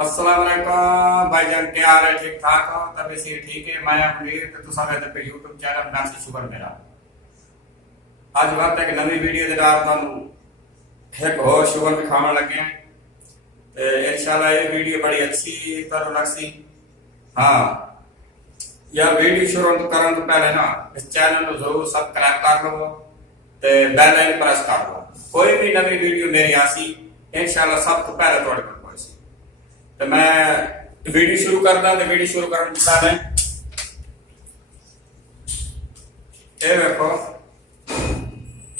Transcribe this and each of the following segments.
अस्सलाम वालेकुम भाईजान, क्या हाल है? ठीक ठाक हो? तबे से ठीक है। मैं अमीर तो तुसा कहते पे यूट्यूब चैनल नाम से शुगर मेरा आज वक्त है कि नवी वीडियो दे नाल तुहानू एक और शुगर दिखावन लगे हैं। ते इंशाल्लाह ये वीडियो बड़ी अच्छी तरह लगसी। हाँ, यह वीडियो शुरू करने तो पहले ना इस चैनल को जरूर सब्सक्राइब कर लो ते बेल आइकन प्रेस कर लो। कोई भी नवी वीडियो मेरी आसी इंशाल्लाह सब तो पहले तुहाडे कोल पहुंची। तो मैं वीडियो शुरू करदा ते वीडियो शुरू करने से पहले ये देखो,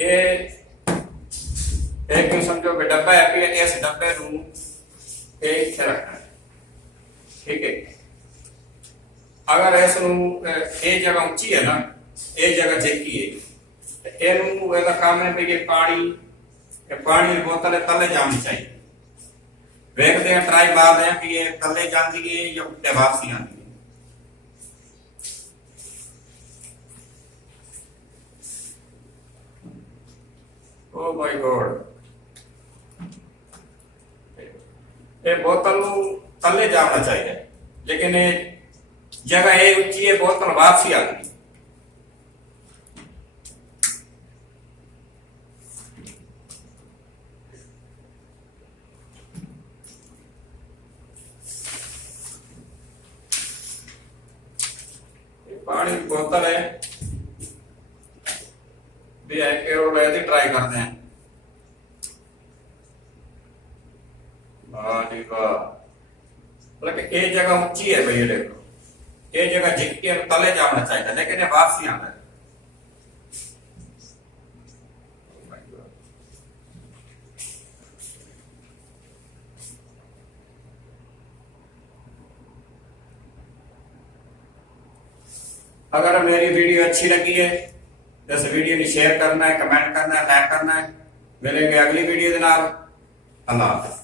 ये एक समझो कि डब्बा है कि इस डब्बे नू ये इत्थे रखना है, ठीक है। अगर इस ये जगह ऊंची है ना, ये जगह जेकी है, एनू एदा काम है कि पानी की बोतल तले जानी चाहिए। देखते हैं, ट्राई मारते हैं कि ये तले जाती है या उत्ते वापसी आती है। ओ माय गॉड, ये बोतल तले जाना चाहिए, लेकिन ये जगह ये ऊंची है, बोतल वापसी आती है। पानी की बोतल है भी है केवल ऐसे ट्राई करते हैं। लेकिन ये जगह ऊंची है भाई, ये देखो, ये जगह झिक के तले जाना चाहिए, लेकिन ये वापसी आता है। अगर मेरी वीडियो अच्छी लगी है तो इस वीडियो को शेयर करना है, कमेंट करना है, लाइक करना है। मिलेंगे अगली वीडियो के नाल। अल्लाह हाफिज।